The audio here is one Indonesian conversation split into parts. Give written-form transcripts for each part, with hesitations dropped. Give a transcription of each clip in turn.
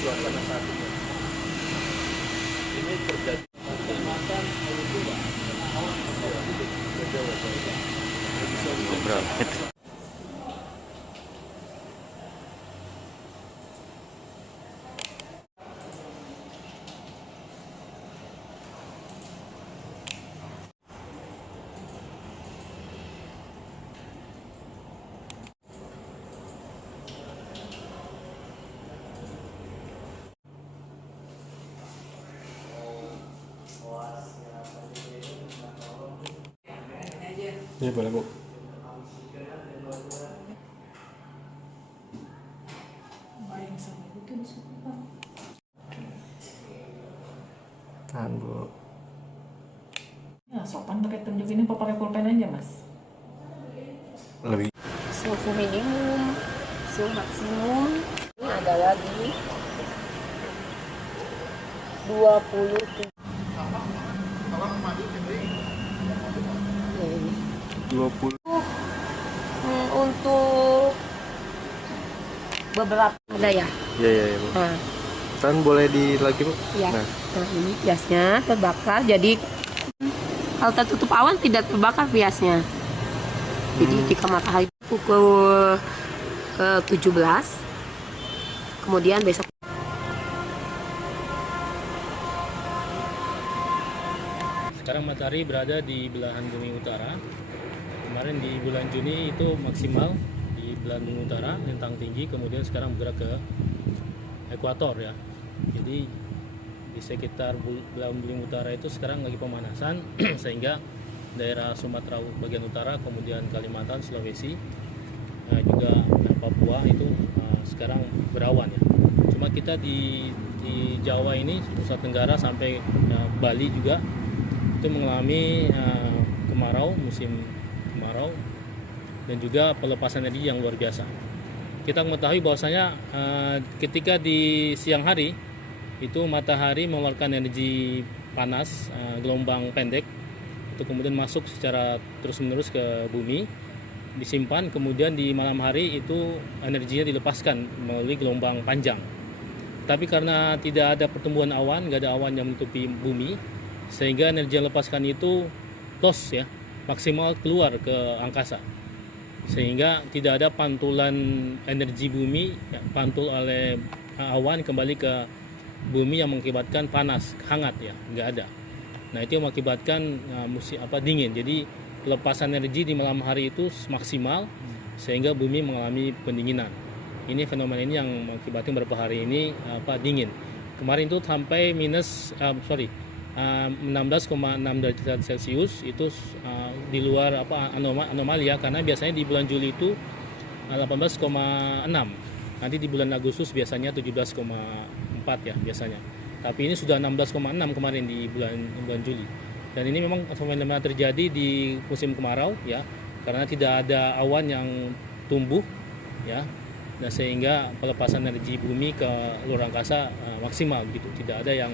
suasana saat ini. Ini terjadi Kalimantan Maluku awan Jawa. Iya boleh Bu. Tahan Bu. Ya, sopan pakai tunjuk ini apa pakai pulpen aja Mas? Lebih. Suhu minimum, suhu maksimum ini adalah di 27. 20. Untuk beberapa ada ya. Iya Bu. Nah, Tahan boleh di lagi Bu. ya. Nah. Nah, ini biasnya terbakar, jadi kalau tertutup awan tidak terbakar biasnya. Jadi jika matahari pukul 17, kemudian besok. Sekarang matahari berada di belahan bumi utara. Kemarin di bulan Juni itu maksimal di belahan bumi utara, lintang tinggi, kemudian sekarang bergerak ke ekuator ya. Jadi di sekitar belahan bumi utara itu sekarang lagi pemanasan sehingga daerah Sumatera bagian utara, kemudian Kalimantan, Sulawesi, juga Papua itu sekarang berawan ya. Cuma kita di Jawa ini, Nusa Tenggara sampai Bali juga itu mengalami kemarau, musim kemarau, dan juga pelepasan energi yang luar biasa. Kita mengetahui bahwasanya ketika di siang hari itu matahari mengeluarkan energi panas, gelombang pendek, itu kemudian masuk secara terus-menerus ke bumi, disimpan, kemudian di malam hari itu energinya dilepaskan melalui gelombang panjang. Tapi karena tidak ada pertumbuhan awan, nggak ada awan yang menutupi bumi, sehingga energi yang lepaskan itu loss ya, maksimal keluar ke angkasa, sehingga tidak ada pantulan energi bumi ya, pantul oleh awan kembali ke bumi yang mengakibatkan panas, hangat ya, nggak ada. Nah itu yang mengakibatkan dingin. Jadi pelepasan energi di malam hari itu maksimal sehingga bumi mengalami pendinginan. Ini fenomena ini yang mengakibatkan beberapa hari ini dingin. Kemarin itu sampai 16,6 derajat Celcius, itu di luar anomali ya, karena biasanya di bulan Juli itu 18,6. Nanti di bulan Agustus biasanya 17,4 ya biasanya. Tapi ini sudah 16,6 kemarin di bulan Juli. Dan ini memang fenomena terjadi di musim kemarau ya, karena tidak ada awan yang tumbuh ya. Nah, sehingga pelepasan energi bumi ke luar angkasa maksimal gitu. Tidak ada yang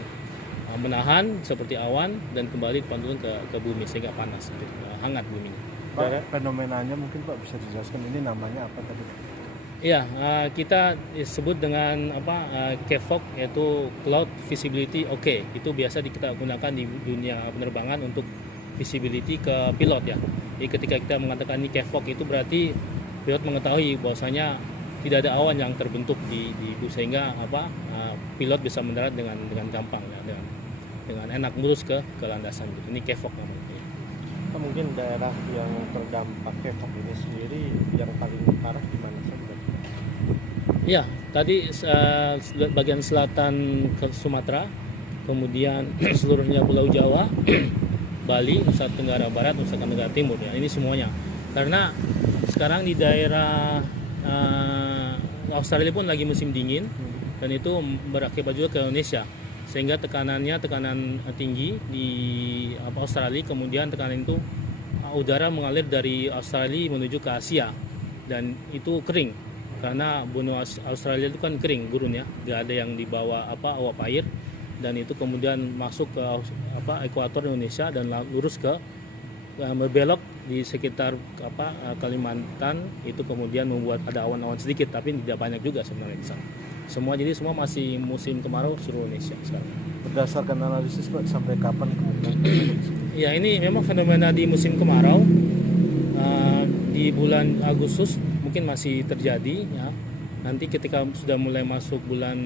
menahan seperti awan dan kembali dipantulkan ke bumi sehingga panas gitu, hangat bumi. Pak, fenomenanya mungkin Pak bisa dijelaskan, ini namanya apa tadi? Iya, kita sebut dengan CVOC, yaitu Cloud Visibility OK. Itu biasa kita gunakan di dunia penerbangan untuk visibility ke pilot ya. Jadi ketika kita mengatakan ini CVOC, itu berarti pilot mengetahui bahwasanya tidak ada awan yang terbentuk di sehingga pilot bisa mendarat dengan gampang ya, dengan enak mulus ke landasan gitu. Ini CVOC namanya. Mungkin daerah yang terdampak CVOC ini sendiri yang paling parah di mana saja? Ya, tadi bagian selatan ke Sumatera, kemudian seluruhnya Pulau Jawa, Bali, Nusa Tenggara Barat, Nusa Tenggara Timur ya. Ini semuanya. Karena sekarang di daerah Australia pun lagi musim dingin dan itu berakibat juga ke Indonesia. Sehingga tekanan tinggi di Australia, kemudian tekanan itu udara mengalir dari Australia menuju ke Asia dan itu kering karena benua Australia itu kan kering, gurun ya, nggak ada yang dibawa uap air, dan itu kemudian masuk ke ekuator Indonesia dan lurus ke berbelok di sekitar Kalimantan, itu kemudian membuat ada awan-awan sedikit tapi tidak banyak juga sebenarnya di sana. Jadi semua masih musim kemarau seluruh Indonesia sekarang. Berdasarkan analisis Pak, sampai kapan kemungkinan? Ya, ini memang fenomena di musim kemarau di bulan Agustus mungkin masih terjadi ya. Nanti ketika sudah mulai masuk bulan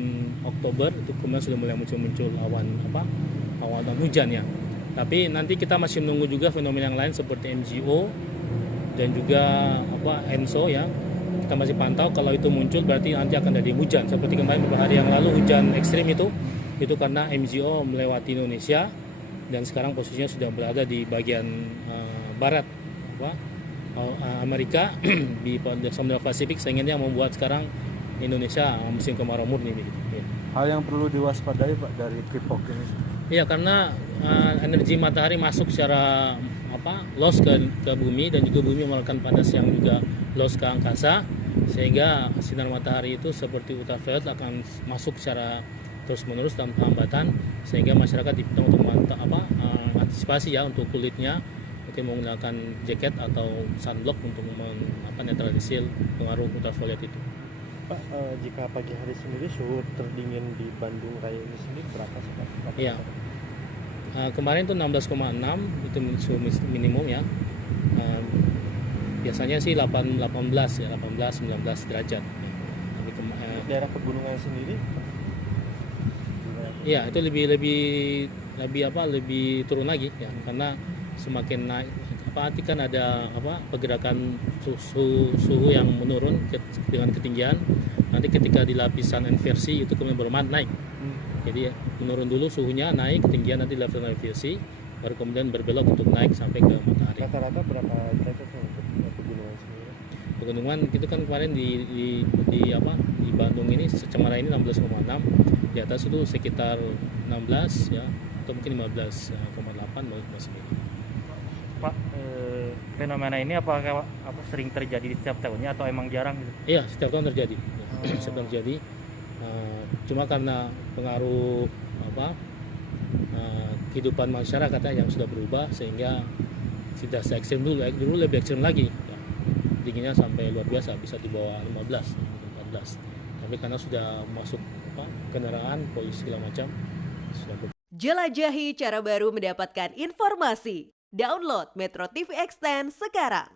Oktober itu kemudian sudah mulai muncul awan hujan ya. Tapi nanti kita masih menunggu juga fenomena yang lain seperti MGO dan juga ENSO ya. Kita masih pantau, kalau itu muncul berarti nanti akan ada hujan. Seperti kemarin beberapa hari yang lalu hujan ekstrim itu karena MGO melewati Indonesia dan sekarang posisinya sudah berada di bagian barat Amerika di Samudra Pasifik, sehingga yang membuat sekarang Indonesia musim kemarau murni gitu. Ya. Hal yang perlu diwaspadai Pak dari K-pop ini? Iya, karena energi matahari masuk secara loss ke bumi, dan juga bumi mengeluarkan panas yang juga loss ke angkasa, sehingga sinar matahari itu seperti ultraviolet akan masuk secara terus-menerus tanpa hambatan, sehingga masyarakat diminta untuk antisipasi ya untuk kulitnya, mungkin menggunakan jaket atau sunblock untuk menetralisir pengaruh ultraviolet itu. Pak, jika pagi hari sendiri suhu terdingin di Bandung Raya ini sendiri berapa sih Pak? Iya. Kemarin itu 16,6 itu suhu minimum ya. Biasanya sih 19 derajat. Ya. Tapi daerah pegunungan sendiri? Iya, itu lebih turun lagi ya, karena semakin naik arti kan ada pergerakan suhu yang menurun dengan ketinggian. Nanti ketika di lapisan inversi itu kemudian baru naik. Jadi menurun dulu suhunya, naik ketinggian, nanti lapisan inversi baru kemudian berbelok untuk naik sampai ke matahari. Rata-rata berapa derajat untuk pegunungan sendiri? Pegunungan itu kan kemarin di Bandung ini, Cemara ini 16,6, di atas itu sekitar 16 ya, atau mungkin 15,8 masih ini. Pak, fenomena ini apakah sering terjadi di setiap tahunnya atau emang jarang gitu? Iya, setiap tahun terjadi. Setiap tahun terjadi. Cuma karena pengaruh kehidupan masyarakatnya yang sudah berubah, sehingga tidak se-ekstrim dulu. Dulu lebih ekstrim lagi. Ya. Dinginnya sampai luar biasa, bisa di bawah 15, 14. Tapi karena sudah masuk kendaraan, polisi segala macam, sudah Jelajahi cara baru mendapatkan informasi. Download Metro TV Extend sekarang.